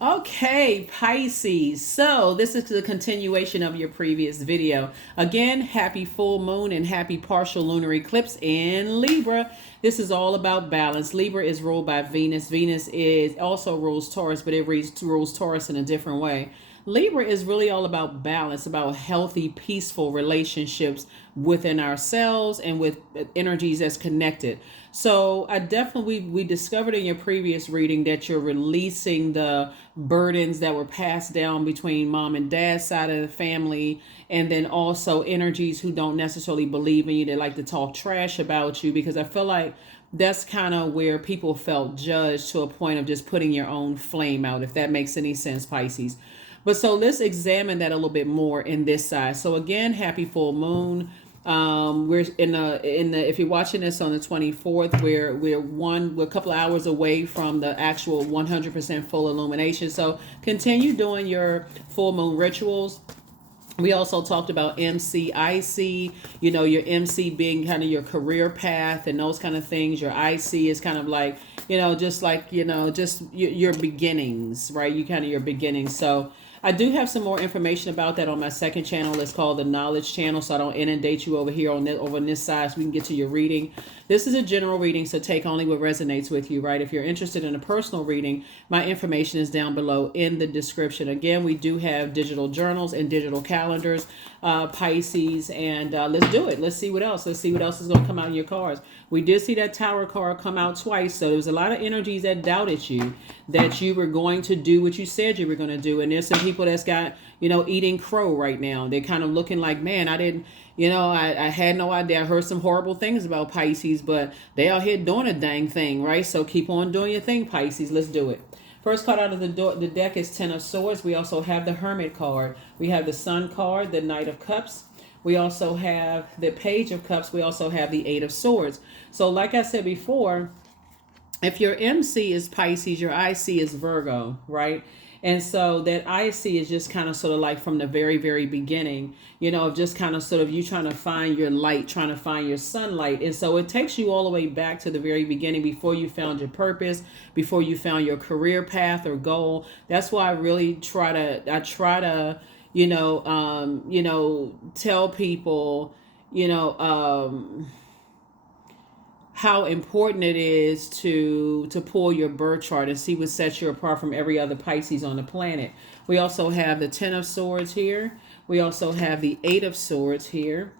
Okay, Pisces. So this is the continuation of your previous video. Again, happy full moon and happy partial lunar eclipse in Libra. This is all about balance. Libra is ruled by Venus. Venus is also rules Taurus, but it rules Taurus in a different way. Libra is really all about balance, about healthy, peaceful relationships within ourselves and with energies that's connected. So I definitely we discovered in your previous reading that you're releasing the burdens that were passed down between mom and dad's side of the family, and then also energies who don't necessarily believe in you. They like to talk trash about you, because I feel like that's kind of where people felt judged to a point of just putting your own flame out, if that makes any sense, Pisces. But so let's examine that a little bit more in this side. So again, happy full moon. We're in the if you're watching this on the 24th, we're a couple of hours away from the actual 100% full illumination. So continue doing your full moon rituals. We also talked about MCIC, your MC being kind of your career path and those kind of things. Your IC is kind of like, just like, just your beginnings, right? You kind of your beginnings. So I do have some more information about that on my second channel. It's called the Knowledge Channel, so I don't inundate you over here over on this side, so we can get to your reading. This is a general reading, so take only what resonates with you, right? If you're interested in a personal reading, my information is down below in the description. Again, we do have digital journals and digital calendars, Pisces, and let's do it. Let's see what else. Let's see what else is going to come out in your cards. We did see that Tower card come out twice, so there was a lot of energies that doubted you, that you were going to do what you said you were going to do. And there's some people that's got, eating crow right now. They're kind of looking like, man, I didn't, I had no idea. I heard some horrible things about Pisces, but they out here doing a dang thing, right? So keep on doing your thing, Pisces. Let's do it. First card out of the deck is Ten of Swords. We also have the Hermit card. We have the Sun card, the Knight of Cups. We also have the Page of Cups. We also have the Eight of Swords. So like I said before, if your MC is Pisces, your IC is Virgo, right? And so that IC is just kind of sort of like from the very, very beginning, just kind of sort of you trying to find your light, trying to find your sunlight. And so it takes you all the way back to the very beginning, before you found your purpose, before you found your career path or goal. That's why I really try to, tell people, how important it is to pull your birth chart and see what sets you apart from every other Pisces on the planet. We also have the Ten of Swords here. We also have the Eight of Swords here.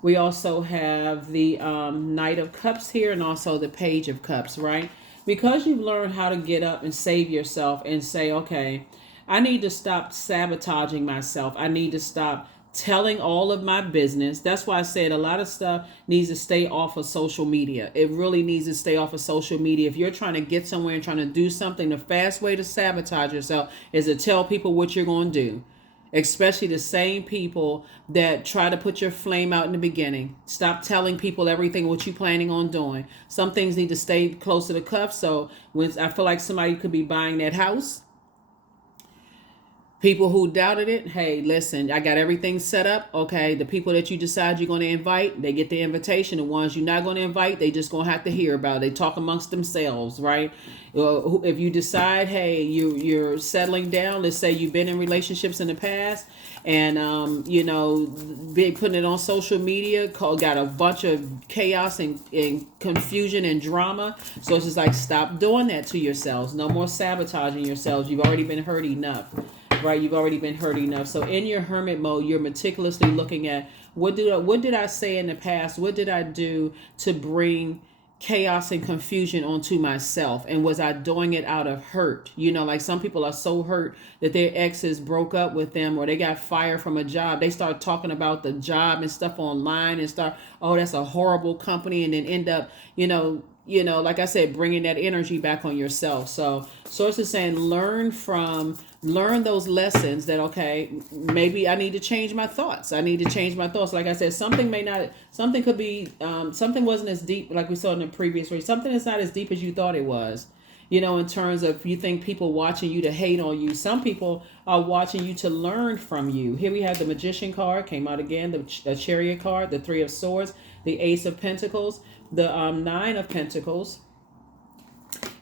We also have the Knight of Cups here, and also the Page of Cups, right? Because you've learned how to get up and save yourself and say, okay, I need to stop sabotaging myself. I need to stop telling all of my business. That's why I said a lot of stuff needs to stay off of social media. It really needs to stay off of social media. If you're trying to get somewhere and trying to do something, the fast way to sabotage yourself is to tell people what you're going to do. Especially the same people that try to put your flame out in the beginning. Stop telling people everything what you're planning on doing. Some things need to stay close to the cuff. So when I feel like somebody could be buying that house, people who doubted it, hey, listen, I got everything set up. Okay, the people that you decide you're going to invite, they get the invitation. The ones you're not going to invite, they just going to have to hear about it. They talk amongst themselves, right? If you decide, hey, you're settling down, let's say you've been in relationships in the past, and be putting it on social media, got a bunch of chaos and confusion and drama. So it's just like, stop doing that to yourselves. No more sabotaging yourselves. You've already been hurt enough. Right, you've already been hurt enough. So in your hermit mode, you're meticulously looking at what did I say in the past? What did I do to bring chaos and confusion onto myself? And was I doing it out of hurt? Like some people are so hurt that their exes broke up with them, or they got fired from a job. They start talking about the job and stuff online and start, oh, that's a horrible company, and then end up, like I said, bringing that energy back on yourself. So Source is saying, learn those lessons that, okay, maybe I need to change my thoughts. Like I said, something could be, something wasn't as deep, like we saw in the previous read. Something is not as deep as you thought it was. In terms of, you think people watching you to hate on you. Some people are watching you to learn from you. Here we have the Magician card, came out again, the Chariot card, the Three of Swords, the Ace of Pentacles, the Nine of Pentacles,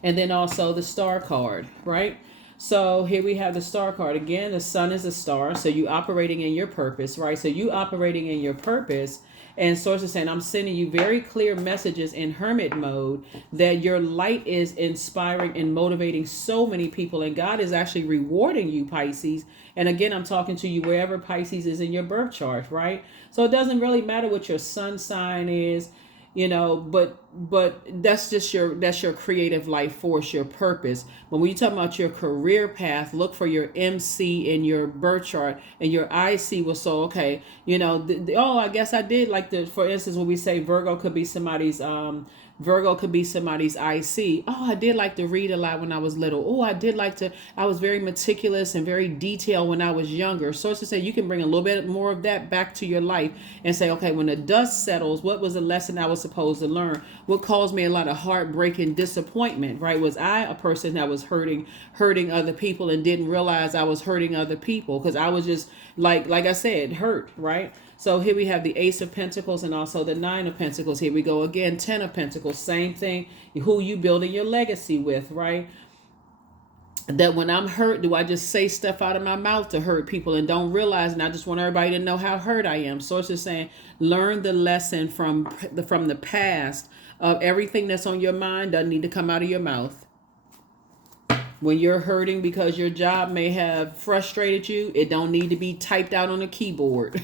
and then also the Star card, right? So here we have the star card. Again, the sun is a star. So you operating in your purpose, right? So you operating in your purpose. And source is saying, I'm sending you very clear messages in hermit mode that your light is inspiring and motivating so many people. And God is actually rewarding you, Pisces. And again, I'm talking to you wherever Pisces is in your birth chart, right? So it doesn't really matter what your sun sign is, but that's just your creative life force, your purpose. But when you talk about your career path, look for your MC in your birth chart, and your IC will so okay, I guess I did like for instance, when we say Virgo could be somebody's IC. Oh, I did like to read a lot when I was little. Oh, I was very meticulous and very detailed when I was younger. So to say, you can bring a little bit more of that back to your life and say, okay, when the dust settles, what was the lesson I was supposed to learn? What caused me a lot of heartbreak and disappointment, right? Was I a person that was hurting other people and didn't realize I was hurting other people? Because I was just like I said, hurt, right? So here we have the Ace of Pentacles and also the Nine of Pentacles. Here we go again, Ten of Pentacles. Same thing. Who you building your legacy with, right? That when I'm hurt, do I just say stuff out of my mouth to hurt people and don't realize, and I just want everybody to know how hurt I am. So it's just saying, learn the lesson from the past of everything that's on your mind doesn't need to come out of your mouth. When you're hurting because your job may have frustrated you, it don't need to be typed out on a keyboard.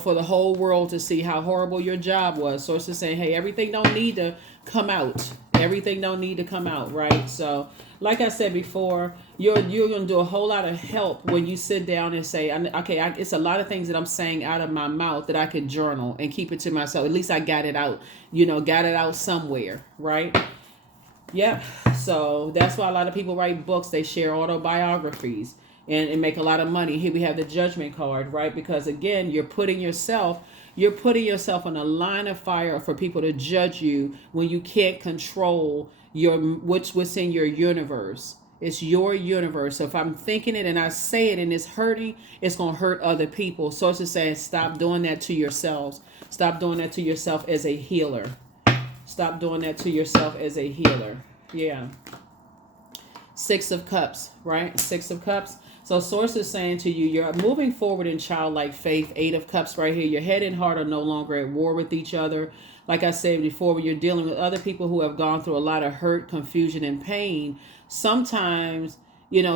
For the whole world to see how horrible your job was. So it's just saying, hey, everything don't need to come out. Everything don't need to come out, right? So, like I said before, you're going to do a whole lot of help when you sit down and say, okay, it's a lot of things that I'm saying out of my mouth that I can journal and keep it to myself. At least I got it out, got it out somewhere, right? Yep. So that's why a lot of people write books. They share autobiographies and make a lot of money. Here we have the Judgment card, right? Because again, you're putting yourself on a line of fire for people to judge you when you can't control what's in your universe. It's your universe. So if I'm thinking it and I say it and it's hurting, it's going to hurt other people. So it's just saying, stop doing that to yourselves. Stop doing that to yourself as a healer. Stop doing that to yourself as a healer. Yeah. Six of Cups, right? Six of Cups. So Source is saying to you, you're moving forward in childlike faith. Eight of Cups right here. Your head and heart are no longer at war with each other. Like I said before, when you're dealing with other people who have gone through a lot of hurt, confusion, and pain, sometimes your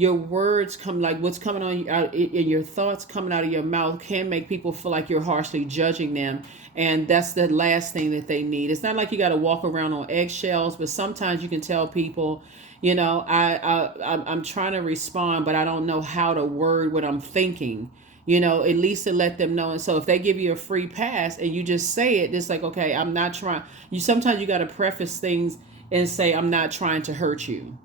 words come, like what's coming on out in your thoughts coming out of your mouth can make people feel like you're harshly judging them. And that's the last thing that they need. It's not like you got to walk around on eggshells, but sometimes you can tell people, I'm trying to respond, but I don't know how to word what I'm thinking, at least to let them know. And so if they give you a free pass and you just say it, it's like, okay, I'm not trying. Sometimes you got to preface things and say, I'm not trying to hurt you.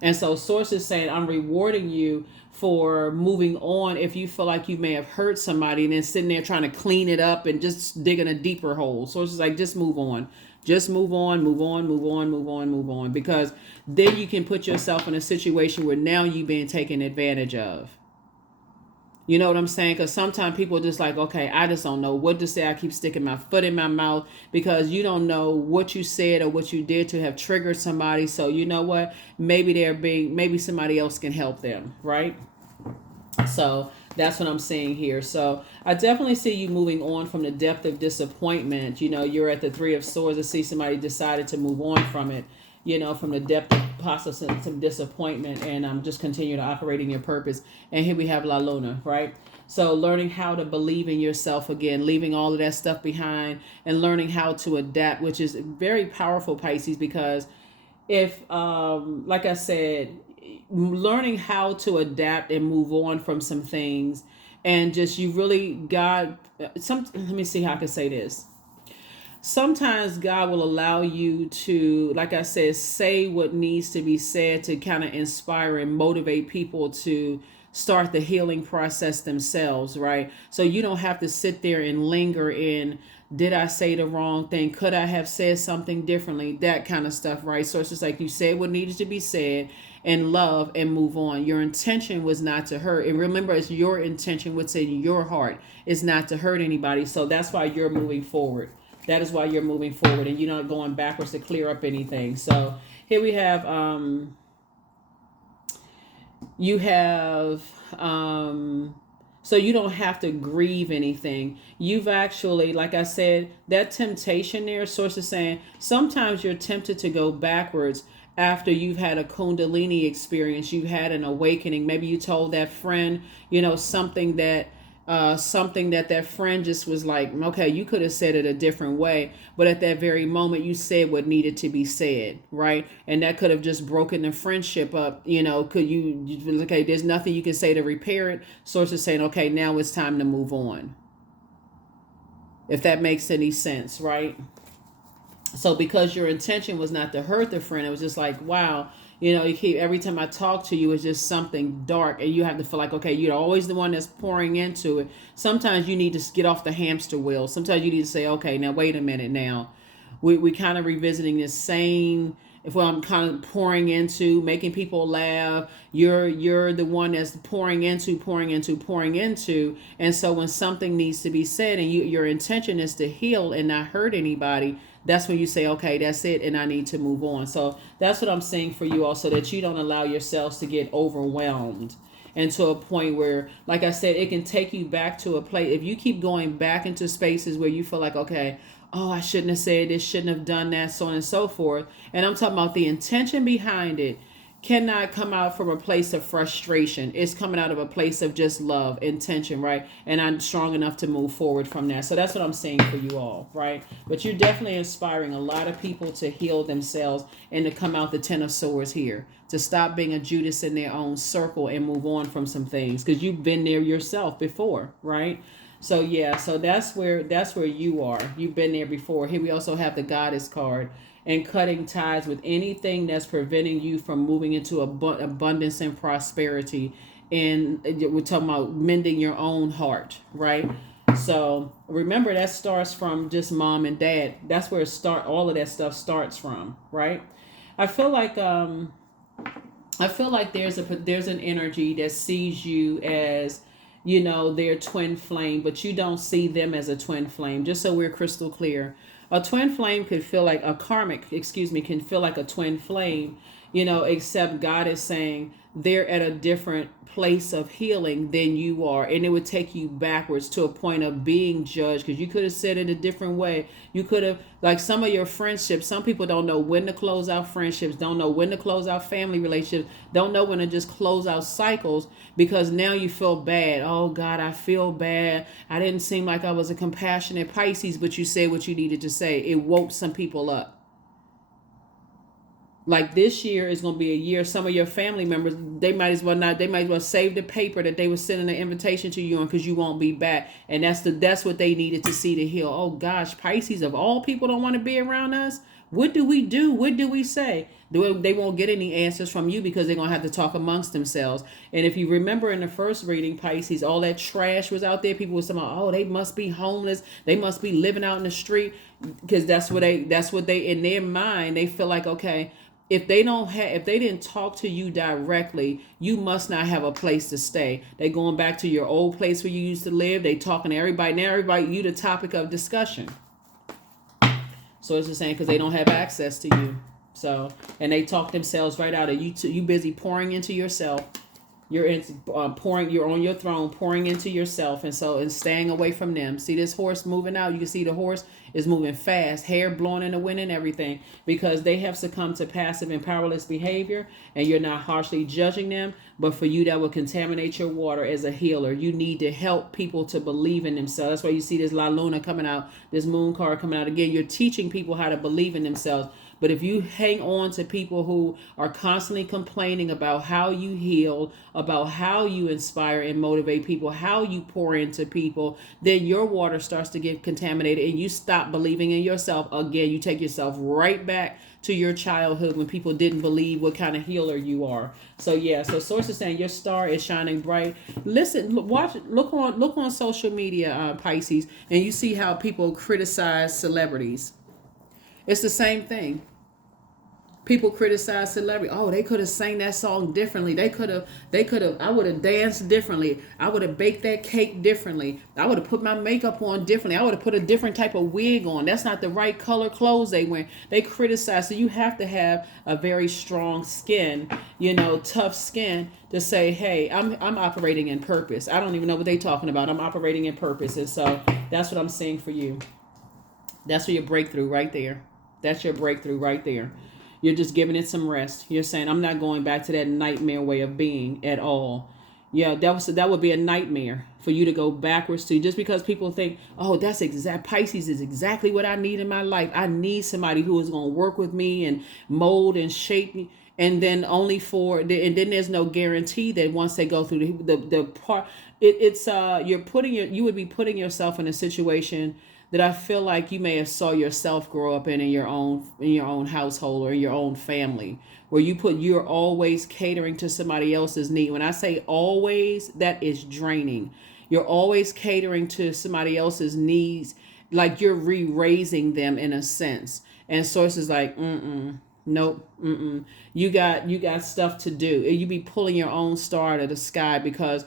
And so Source is saying, I'm rewarding you for moving on if you feel like you may have hurt somebody and then sitting there trying to clean it up and just digging a deeper hole. Source is like, just move on. Just move on, move on, move on, move on, move on. Because then you can put yourself in a situation where now you're being taken advantage of. You know what I'm saying? Because sometimes people are just like, okay, I just don't know what to say. I keep sticking my foot in my mouth because you don't know what you said or what you did to have triggered somebody. So you know what? Maybe somebody else can help them, right? So that's what I'm saying here. So I definitely see you moving on from the depth of disappointment. You're at the Three of Swords to see somebody decided to move on from it, from the depth of possible some disappointment, and just continue to operate in your purpose. And here we have La Luna, right? So learning how to believe in yourself again, leaving all of that stuff behind and learning how to adapt, which is very powerful, Pisces, because if, like I said, learning how to adapt and move on from some things and just let me see how I can say this. Sometimes God will allow you to, like I said, say what needs to be said to kind of inspire and motivate people to start the healing process themselves, right? So you don't have to sit there and linger in, did I say the wrong thing? Could I have said something differently? That kind of stuff, right? So it's just like you said what needed to be said and love and move on. Your intention was not to hurt. And remember, it's your intention, what's in your heart, is not to hurt anybody. So that's why you're moving forward. That is why you're moving forward and you're not going backwards to clear up anything. So Here we have you have so you don't have to grieve anything. You've actually, like I said, that temptation there, source is saying sometimes you're tempted to go backwards after you've had a kundalini experience, you've had an awakening. Maybe you told that friend, something that that friend just was like, okay, you could have said it a different way, but at that very moment you said what needed to be said, right? And that could have just broken the friendship up. Okay, there's nothing you can say to repair it. Source is saying, okay, now it's time to move on, if that makes any sense, right? So because your intention was not to hurt the friend, it was just like, wow, you keep, every time I talk to you, it's just something dark, and you have to feel like, okay, you're always the one that's pouring into it. Sometimes you need to get off the hamster wheel. Sometimes you need to say, okay, now wait a minute. Now we kind of revisiting this same, if I'm kind of pouring into, making people laugh, you're the one that's pouring into. And so when something needs to be said and your intention is to heal and not hurt anybody, that's when you say, okay, that's it, and I need to move on. So that's what I'm saying for you also, that you don't allow yourselves to get overwhelmed and to a point where, like I said, it can take you back to a place. If you keep going back into spaces where you feel like, okay, oh, I shouldn't have said this, shouldn't have done that, so on and so forth. And I'm talking about the intention behind it cannot come out from a place of frustration. It's coming out of a place of just love, intention, right? And I'm strong enough to move forward from that. So that's what I'm saying for you all, right? But you're definitely inspiring a lot of people to heal themselves and to come out the Ten of Swords here, to stop being a Judas in their own circle and move on from some things, because you've been there yourself before, right? So yeah, so that's where you are. You've been there before. Here we also have the Goddess card, and cutting ties with anything that's preventing you from moving into abundance and prosperity. And we're talking about mending your own heart, right? So remember, that starts from just mom and dad. That's where all of that stuff starts from, right? I feel like there's an energy that sees you as, their twin flame, but you don't see them as a twin flame. Just so we're crystal clear, a twin flame could feel like can feel like a twin flame, except God is saying they're at a different place of healing than you are, and it would take you backwards to a point of being judged, because you could have said it a different way. You could have, like some of your friendships, some people don't know when to close out friendships, don't know when to close out family relationships, don't know when to just close out cycles, because now you feel bad. Oh God, I feel bad, I didn't seem like I was a compassionate Pisces, but you said what you needed to say. It woke some people up. Like this year is going to be a year, some of your family members, they might as well save the paper that they were sending an invitation to you on, because you won't be back. And that's what they needed to see to heal. Oh gosh, Pisces of all people don't want to be around us. What do we do? What do we say? They won't get any answers from you, because they're going to have to talk amongst themselves. And if you remember in the first reading, Pisces, all that trash was out there. People were saying, oh, they must be homeless. They must be living out in the street, because that's what they in their mind, they feel like, okay, if they didn't talk to you directly, you must not have a place to stay. They going back to your old place where you used to live. They talking to everybody. Now everybody, you the topic of discussion. So it's the same, because they don't have access to you. So, and they talk themselves right out of you. You busy pouring into yourself. You're on your throne, pouring into yourself, and staying away from them. See this horse moving out? You can see the horse is moving fast, hair blowing in the wind and everything, because they have succumbed to passive and powerless behavior, and you're not harshly judging them. But for you, that will contaminate your water as a healer. You need to help people to believe in themselves. That's why you see this La Luna coming out, this moon card coming out again. You're teaching people how to believe in themselves. But if you hang on to people who are constantly complaining about how you heal, about how you inspire and motivate people, how you pour into people, then your water starts to get contaminated, and you stop believing in yourself. Again, you take yourself right back to your childhood when people didn't believe what kind of healer you are. So yeah, so Source is saying your star is shining bright. Listen, look on social media, Pisces, and you see how people criticize celebrities. It's the same thing. People criticize celebrity. Oh, they could have sang that song differently. They could have, I would have danced differently. I would have baked that cake differently. I would have put my makeup on differently. I would have put a different type of wig on. That's not the right color clothes they wear. They criticize. So you have to have a very strong skin, tough skin to say, hey, I'm operating in purpose. I don't even know what they're talking about. I'm operating in purpose. And so that's what I'm saying for you. That's your breakthrough right there. That's your breakthrough right there. You're just giving it some rest. You're saying, I'm not going back to that nightmare way of being at all. Yeah, that would be a nightmare for you to go backwards to, just because people think, oh, Pisces is exactly what I need in my life. I need somebody who is going to work with me and mold and shape me. And then and then there's no guarantee that once they go through the part, you would be putting yourself in a situation that I feel like you may have saw yourself grow up in your own household or in your own family, where you're always catering to somebody else's need. When I say always, that is draining. You're always catering to somebody else's needs, like you're re-raising them in a sense. And Source is like, nope, You got stuff to do. You be pulling your own star to the sky because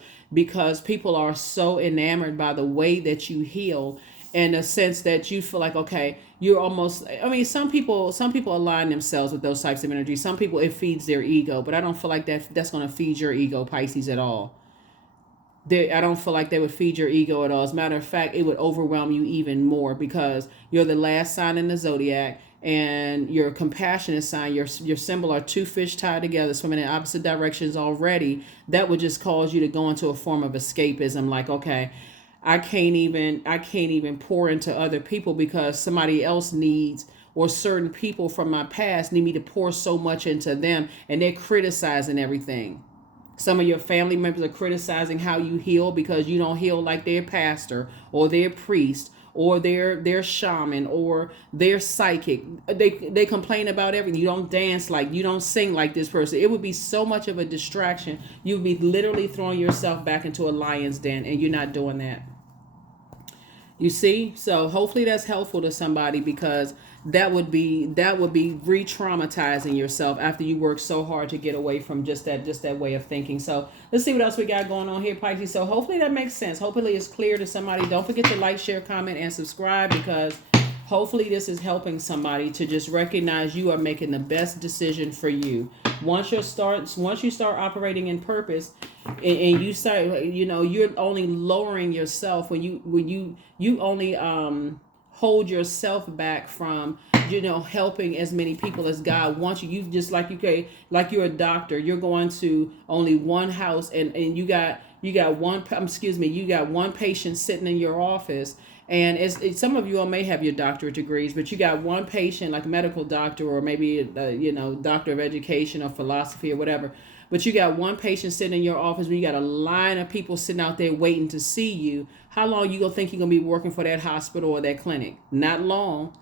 people are so enamored by the way that you heal, in a sense that you feel like, okay, you're almost, some people align themselves with those types of energy. Some people, it feeds their ego, but I don't feel like that's going to feed your ego, Pisces, at all. I don't feel like they would feed your ego at all. As a matter of fact, it would overwhelm you even more, because you're the last sign in the zodiac, and your compassionate sign, your symbol are two fish tied together, swimming in opposite directions already. That would just cause you to go into a form of escapism, like, okay, I can't even pour into other people because somebody else needs, or certain people from my past need me to pour so much into them, and they're criticizing everything. Some of your family members are criticizing how you heal because you don't heal like their pastor or their priest or their shaman or their psychic. They complain about everything. You don't dance like, you don't sing like this person. It would be so much of a distraction. You'd be literally throwing yourself back into a lion's den, and you're not doing that. You see? So hopefully that's helpful to somebody, because that would be re-traumatizing yourself after you work so hard to get away from just that way of thinking. So let's see what else we got going on here, Pisces. So hopefully that makes sense. Hopefully it's clear to somebody. Don't forget to like, share, comment, and subscribe, because hopefully this is helping somebody to just recognize you are making the best decision for you. Once you start operating in purpose, and you start, you're only lowering yourself when you only hold yourself back from helping as many people as God wants you. You just like you're a doctor. You're going to only one house, and you got one patient sitting in your office. And some of you all may have your doctorate degrees, but you got one patient, like a medical doctor, or maybe doctor of education or philosophy or whatever. But you got one patient sitting in your office, when you got a line of people sitting out there waiting to see you. How long you gonna think you're gonna be working for that hospital or that clinic? Not long.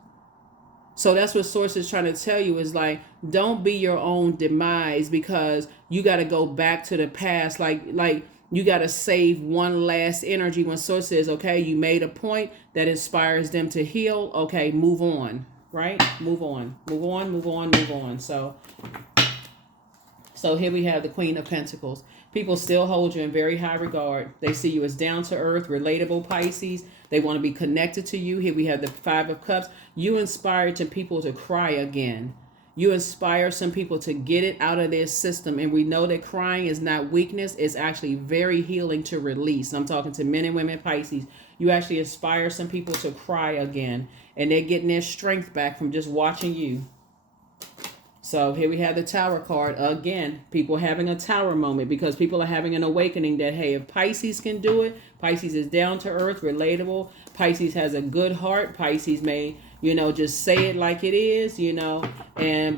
So that's what Source is trying to tell you, is like, don't be your own demise, because you got to go back to the past. Like you got to save one last energy. When Source says, okay, you made a point that inspires them to heal. Okay, move on, right? Move on. So here we have the Queen of Pentacles. People still hold you in very high regard. They see you as down to earth, relatable, Pisces. They want to be connected to you. Here we have the Five of Cups. You inspired some people to cry again. You inspire some people to get it out of their system. And we know that crying is not weakness. It's actually very healing to release. I'm talking to men and women, Pisces. You actually inspire some people to cry again. And they're getting their strength back from just watching you. So here we have the Tower card. Again, people having a tower moment, because people are having an awakening that, hey, if Pisces can do it, Pisces is down to earth, relatable. Pisces has a good heart. Pisces may, just say it like it is,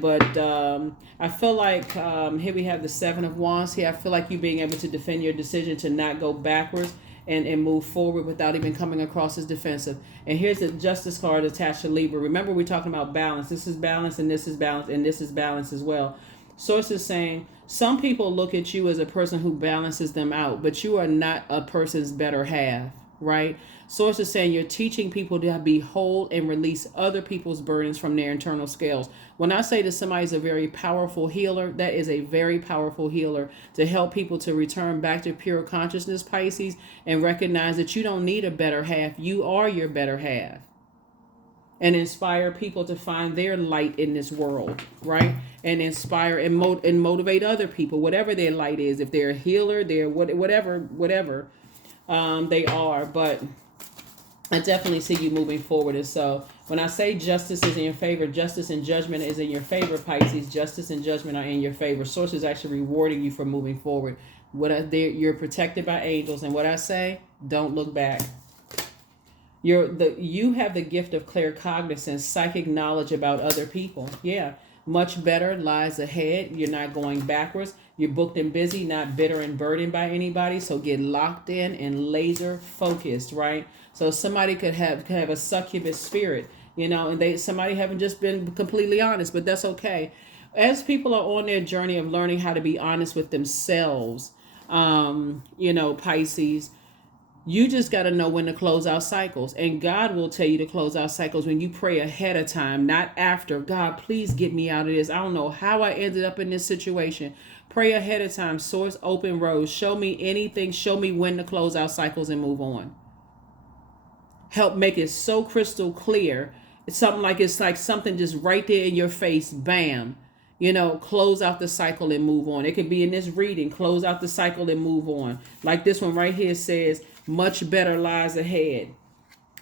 but I feel like here we have the Seven of Wands here. I feel like you being able to defend your decision to not go backwards and move forward without even coming across as defensive. And here's the Justice card attached to Libra. Remember, we're talking about balance. This is balance, and this is balance, and this is balance as well. Source is saying some people look at you as a person who balances them out, but you are not a person's better half, right? Source is saying you're teaching people to be whole and release other people's burdens from their internal scales. When I say that somebody's a very powerful healer, that is a very powerful healer to help people to return back to pure consciousness, Pisces, and recognize that you don't need a better half. You are your better half. And inspire people to find their light in this world, right? And inspire and motivate other people, whatever their light is. If they're a healer, they're whatever they are. But I definitely see you moving forward. And so when I say justice is in your favor, justice and judgment is in your favor, Pisces. Justice and judgment are in your favor. Source is actually rewarding you for moving forward. You're protected by angels. And what I say, don't look back. You have the gift of claircognizance, psychic knowledge about other people. Yeah, much better lies ahead. You're not going backwards. You're booked and busy, not bitter and burdened by anybody. So get locked in and laser focused, right? So somebody could have a succubus spirit, and somebody haven't just been completely honest, but that's okay. As people are on their journey of learning how to be honest with themselves, Pisces, you just got to know when to close out cycles. And God will tell you to close out cycles when you pray ahead of time, not after. God, please get me out of this. I don't know how I ended up in this situation. Pray ahead of time. Source, open roads. Show me anything. Show me when to close out cycles and move on. Help make it so crystal clear. It's like something just right there in your face. Bam. Close out the cycle and move on. It could be in this reading. Close out the cycle and move on. Like this one right here says, much better lies ahead.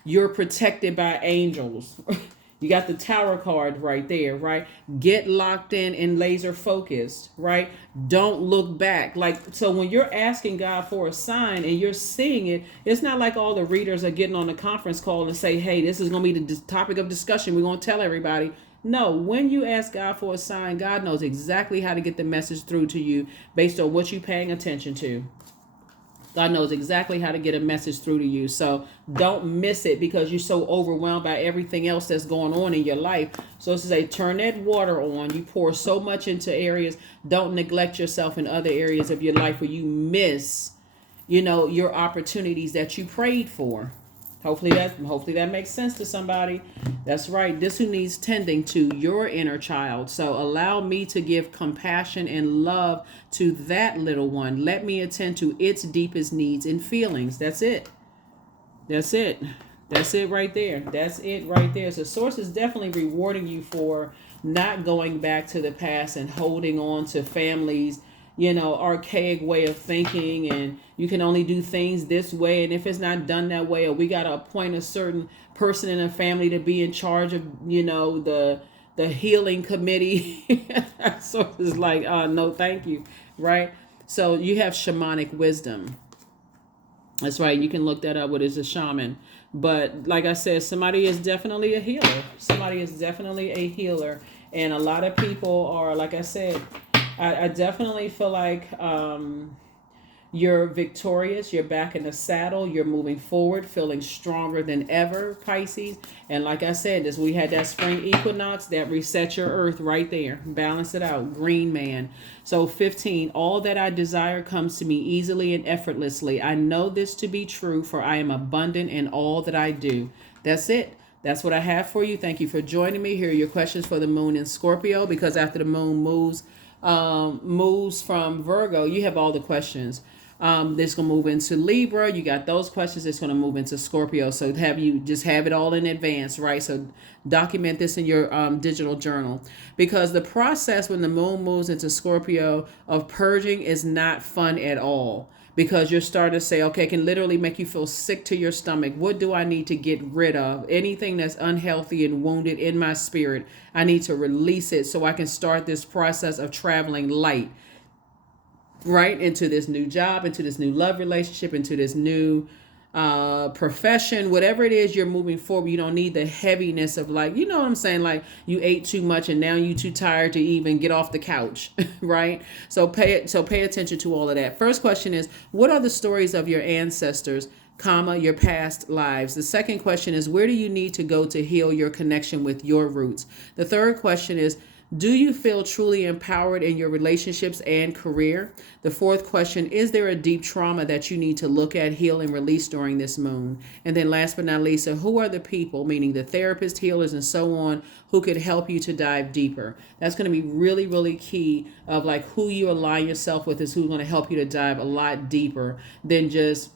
You're protected by angels. You got the Tower card right there, right? Get locked in and laser focused, right? Don't look back. So when you're asking God for a sign and you're seeing it, it's not like all the readers are getting on the conference call and say, hey, this is going to be the topic of discussion. We're going to tell everybody. No, when you ask God for a sign, God knows exactly how to get the message through to you based on what you're paying attention to. God knows exactly how to get a message through to you. So don't miss it because you're so overwhelmed by everything else that's going on in your life. So it's to say, turn that water on. You pour so much into areas. Don't neglect yourself in other areas of your life where you miss, your opportunities that you prayed for. Hopefully that makes sense to somebody. That's right. This who needs tending to your inner child. So allow me to give compassion and love to that little one. Let me attend to its deepest needs and feelings. That's it. That's it. That's it right there. That's it right there. So Source is definitely rewarding you for not going back to the past and holding on to families, archaic way of thinking, and you can only do things this way, and if it's not done that way, or we got to appoint a certain person in a family to be in charge of the healing committee. So it's like, no thank you, right? So you have shamanic wisdom. That's right. You can look that up. What is a shaman? But like I said, somebody is definitely a healer. Somebody is definitely a healer, and a lot of people are, like I said, I definitely feel like you're victorious. You're back in the saddle. You're moving forward, feeling stronger than ever, Pisces. And like I said, we had that spring equinox that reset your earth right there. Balance it out. Green man. So 15, all that I desire comes to me easily and effortlessly. I know this to be true, for I am abundant in all that I do. That's it. That's what I have for you. Thank you for joining me. Here are your questions for the moon in Scorpio, because after the moon moves from Virgo, you have all the questions. This gonna move into Libra. You got those questions. It's gonna move into Scorpio. So have it all in advance, right? So document this in your digital journal, because the process when the moon moves into Scorpio of purging is not fun at all. Because you're starting to say, okay, it can literally make you feel sick to your stomach. What do I need to get rid of? Anything that's unhealthy and wounded in my spirit, I need to release it so I can start this process of traveling light, right? Into this new job, into this new love relationship, into this new profession, whatever it is you're moving forward. You don't need the heaviness of, like, you know what I'm saying? Like you ate too much and now you too tired to even get off the couch, right? So pay attention to all of that. First question is, what are the stories of your ancestors, your past lives? The second question is, where do you need to go to heal your connection with your roots? The third question is, Do you feel truly empowered in your relationships and career? The fourth question, is there a deep trauma that you need to look at, heal, and release during this moon? And then last but not least, so who are the people, meaning the therapists, healers, and so on, who could help you to dive deeper? That's going to be really, really key of like who you align yourself with is who's going to help you to dive a lot deeper than just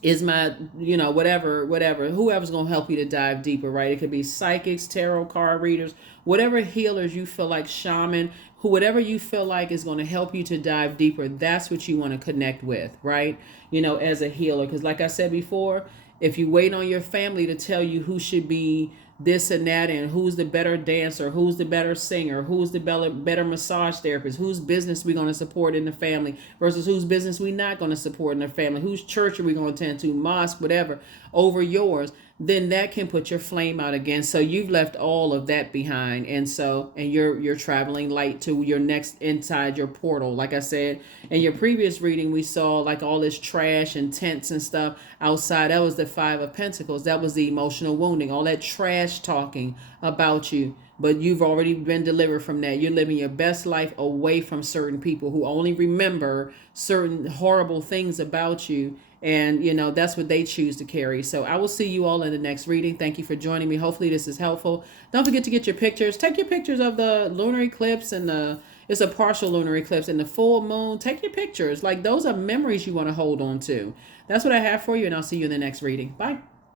is my, whatever, whoever's going to help you to dive deeper, right? It could be psychics, tarot card readers, whatever healers you feel like, shaman, whatever you feel like is going to help you to dive deeper. That's what you want to connect with, right? As a healer. Because like I said before, if you wait on your family to tell you who should be this and that, and who's the better dancer, who's the better singer, who's the better massage therapist, whose business we're going to support in the family versus whose business we're not going to support in the family, whose church are we going to attend to, mosque, whatever, over yours, then that can put your flame out again. So you've left all of that behind, and you're traveling light to your next inside your portal. Like I said in your previous reading, we saw like all this trash and tents and stuff outside. That was the Five of Pentacles. That was the emotional wounding, all that trash talking about you. But you've already been delivered from that. You're living your best life away from certain people who only remember certain horrible things about you. And, that's what they choose to carry. So I will see you all in the next reading. Thank you for joining me. Hopefully this is helpful. Don't forget to get your pictures. Take your pictures of the lunar eclipse and it's a partial lunar eclipse and the full moon. Take your pictures. Like those are memories you want to hold on to. That's what I have for you. And I'll see you in the next reading. Bye.